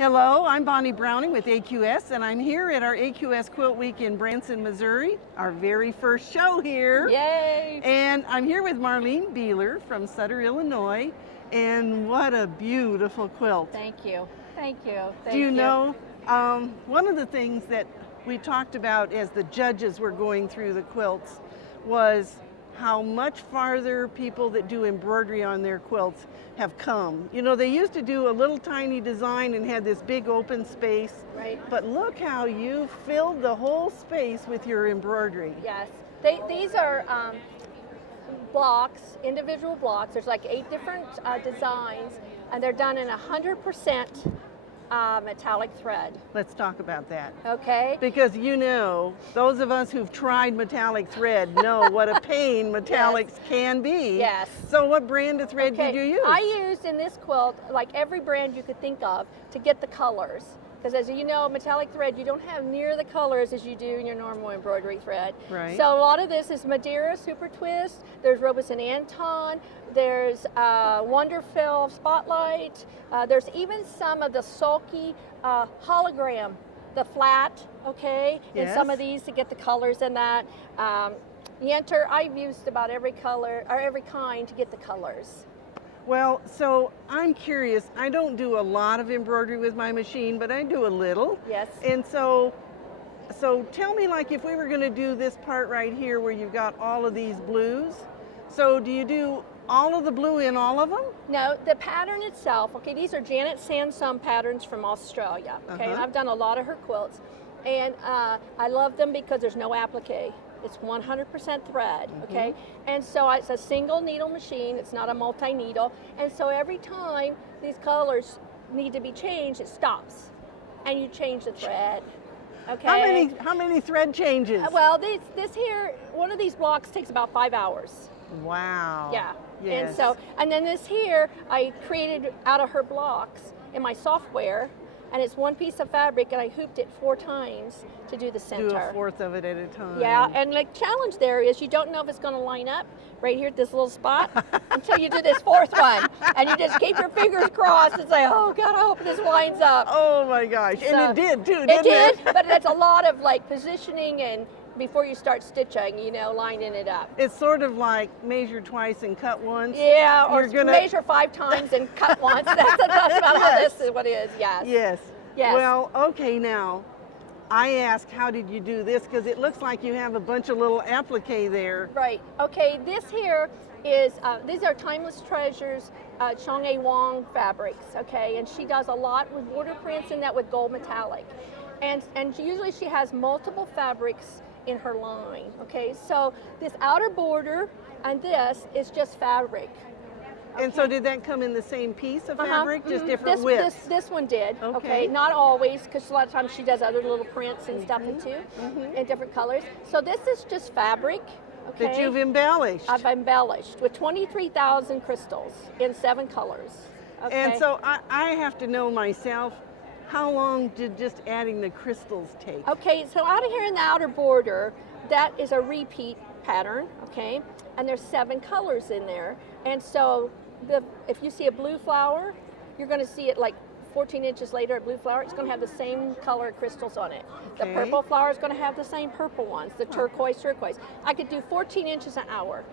Hello, I'm Bonnie Browning with AQS, and I'm here at our AQS Quilt Week in Branson, Missouri, our very first show here. Yay! And I'm here with Marlene Beeler from Sutter, Illinois, and what a beautiful quilt. Thank you. Thank you. Do you know, one of the things that we talked about as the judges were going through the quilts was how much farther people that do embroidery on their quilts have come. You know, they used to do a little tiny design and had this big open space. Right. But look how you filled the whole space with your embroidery. Yes. These are blocks, individual blocks. There's like 8 different designs, and they're done in 100% metallic thread. Let's talk about that. Okay. Because you know, those of us who've tried metallic thread know what a pain metallics can be. Yes. So what brand of thread did you use? I used in this quilt, like every brand you could think of, to get the colors. Because as you know, metallic thread, you don't have near the colors as you do in your normal embroidery thread. Right. So a lot of this is Madeira Super Twist, there's Robeson Anton, there's Wonderfill Spotlight, there's even some of the sulky hologram, the flat, okay? Yes. And some of these to get the colors in that. Yenter, I've used about every color, or every kind to get the colors. Well, so I'm curious. I don't do a lot of embroidery with my machine, but I do a little. Yes. And so tell me, like, if we were going to do this part right here where you've got all of these blues, so do you do all of the blue in all of them? No, the pattern itself, okay, these are Janet Jansom patterns from Australia, okay, and I've done a lot of her quilts, and I love them because there's no applique. It's 100% thread, okay? And so it's a single needle machine, it's not a multi-needle, and so every time these colors need to be changed, it stops, and you change the thread, okay? How many thread changes? Well, this here, one of these blocks takes about 5 hours. Wow. Yeah. Yes. And then this here, I created out of her blocks in my software, and it's one piece of fabric, and I hooped it 4 times to do the center. Do a fourth of it at a time. Yeah, and the challenge there is you don't know if it's going to line up right here at this little spot until you do this 4th one, and you just keep your fingers crossed and say, oh God, I hope this lines up. Oh my gosh, So, and it did too, didn't it? It did, but that's a lot of like positioning and before you start stitching, you know, lining it up. It's sort of like measure twice and cut once. Yeah, or measure 5 times and cut once. That's about how this is what it is, yes. Yes. Yes. Well, okay, now, I asked how did you do this, because it looks like you have a bunch of little applique there. Right, okay, this here is, these are Timeless Treasures Chong-A Wong fabrics, okay, and she does a lot with border prints and that with gold metallic. And usually she has multiple fabrics in her line, okay? So this outer border and this is just fabric. Okay. And so did that come in the same piece of fabric, just different widths? This one did, okay? Not always, because a lot of times she does other little prints and stuff too, in different colors. So this is just fabric, okay? That you've embellished. I've embellished with 23,000 crystals in 7 colors, okay? And so I have to know myself, how long did just adding the crystals take? Okay, so out of here in the outer border, that is a repeat pattern, okay? And there's 7 colors in there. And so if you see a blue flower, you're gonna see it like 14 inches later, a blue flower, it's gonna have the same color crystals on it. Okay. The purple flower is gonna have the same purple ones, the turquoise. I could do 14 inches an hour.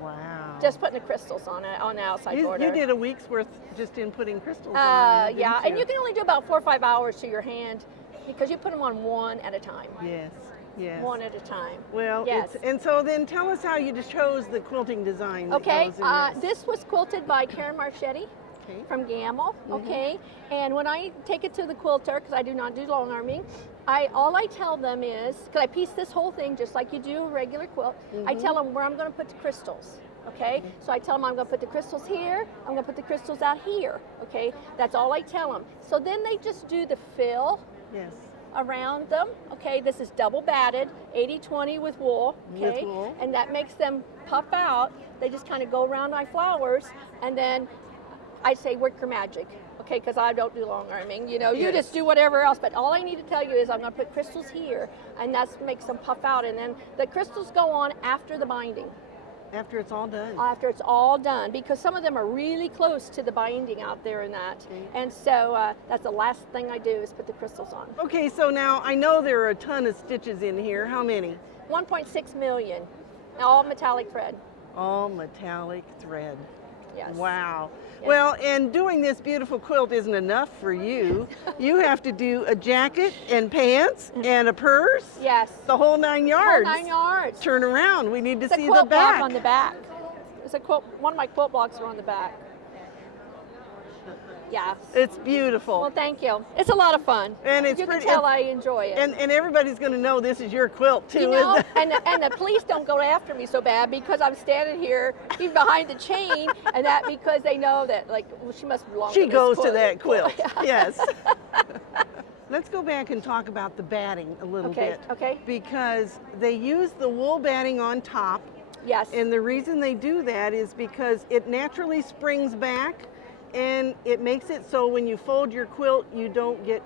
Wow. Just putting the crystals on it, on the outside border. You did a week's worth just in putting crystals on. Yeah, and you can only do about 4 or 5 hours to your hand because you put them on one at a time. Yes, yes. One at a time. Well, yes. And so then tell us how you just chose the quilting design that Okay, goes in this was quilted by Karen Marchetti from Gamble, okay? And when I take it to the quilter, because I do not do long arming, all I tell them is, because I piece this whole thing just like you do a regular quilt, I tell them where I'm going to put the crystals, okay? So I tell them I'm going to put the crystals here, I'm going to put the crystals out here, okay? That's all I tell them. So then they just do the fill around them, okay? This is double batted, 80-20 with wool, okay? With wool. And that makes them puff out. They just kind of go around my flowers, and then I say work your magic, okay, because I don't do long arming, you know, you just do whatever else, but all I need to tell you is I'm going to put crystals here, and that makes them puff out, and then the crystals go on after the binding. After it's all done. After it's all done, because some of them are really close to the binding out there in that. Okay. And so that's the last thing I do is put the crystals on. Okay, so now I know there are a ton of stitches in here. How many? 1.6 million, all metallic thread. All metallic thread. Yes. Wow. Yes. Well, and doing this beautiful quilt isn't enough for you. You have to do a jacket and pants and a purse. Yes. The whole 9 yards. Whole 9 yards. Turn around. We need to It's see a quilt the back. block on the back. It's a quilt. One of my quilt blocks are on the back. Yes. It's beautiful. Well, thank you. It's a lot of fun. And it's you pretty, can tell I enjoy it. and everybody's going to know this is your quilt too, You know, isn't it? and the police don't go after me so bad because I'm standing here even behind the chain, and that because they know that, like, well, she must belong to She this goes to quilt. that quilt. Yeah. Yes. Let's go back and talk about the batting a little Okay, bit. okay. Because they use the wool batting on top, Yes. and the reason they do that is because it naturally springs back, and it makes it so when you fold your quilt, you don't get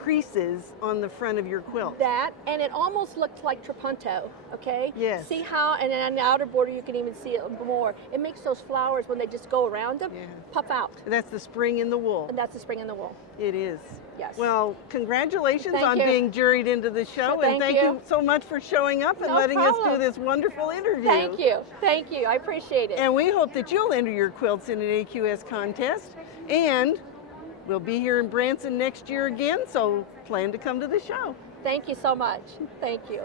creases on the front of your quilt. That, and it almost looked like trapunto, okay? Yes. See how, and then on the outer border you can even see it more. It makes those flowers, when they just go around them, Yeah. puff out. That's the spring in the wool. And that's the spring in the wool. It is. Yes. Well, congratulations Thank on you. being juried into the show, Well, and thank thank you. you so much for showing up and No letting us do problem. this wonderful interview. Thank you. Thank you. I appreciate it. And we hope that you'll enter your quilts in an AQS contest. And we'll be here in Branson next year again, so plan to come to the show. Thank you so much. Thank you.